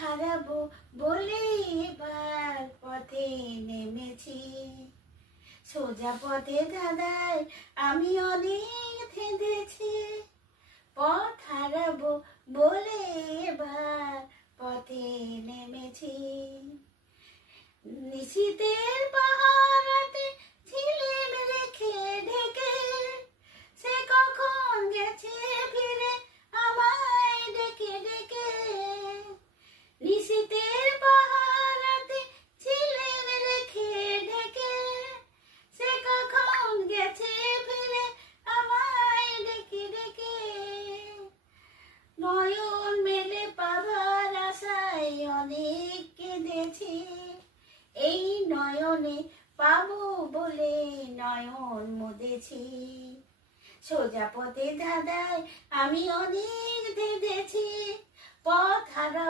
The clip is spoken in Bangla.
হারাবো বলে এবার পথে নেমেছি। সোজা পথে দাদাই আমি অনেক থেঁদেছি। পথ হারাবো বলে এবার পথে নেমেছি। নিশীথের পাহারাতে ঝিলিম রেখে ঢেকে, সে কখন গেছে ফিরে আমায় ডেকে ডেকে। নিশীথের পাহারাতে ঝিলিম রেখে ঢেকে, সে কখন গেছে ফিরে আমায় ডেকে ডেকে। নয়ন মেলে পাবার আশায় অনেক কেঁদেছি। এই নয়নে পাবো বলে নয়ন মুদেছি। সোজা পথে দাদাই আমি অনেক থেঁদেছি। পথ হারাবো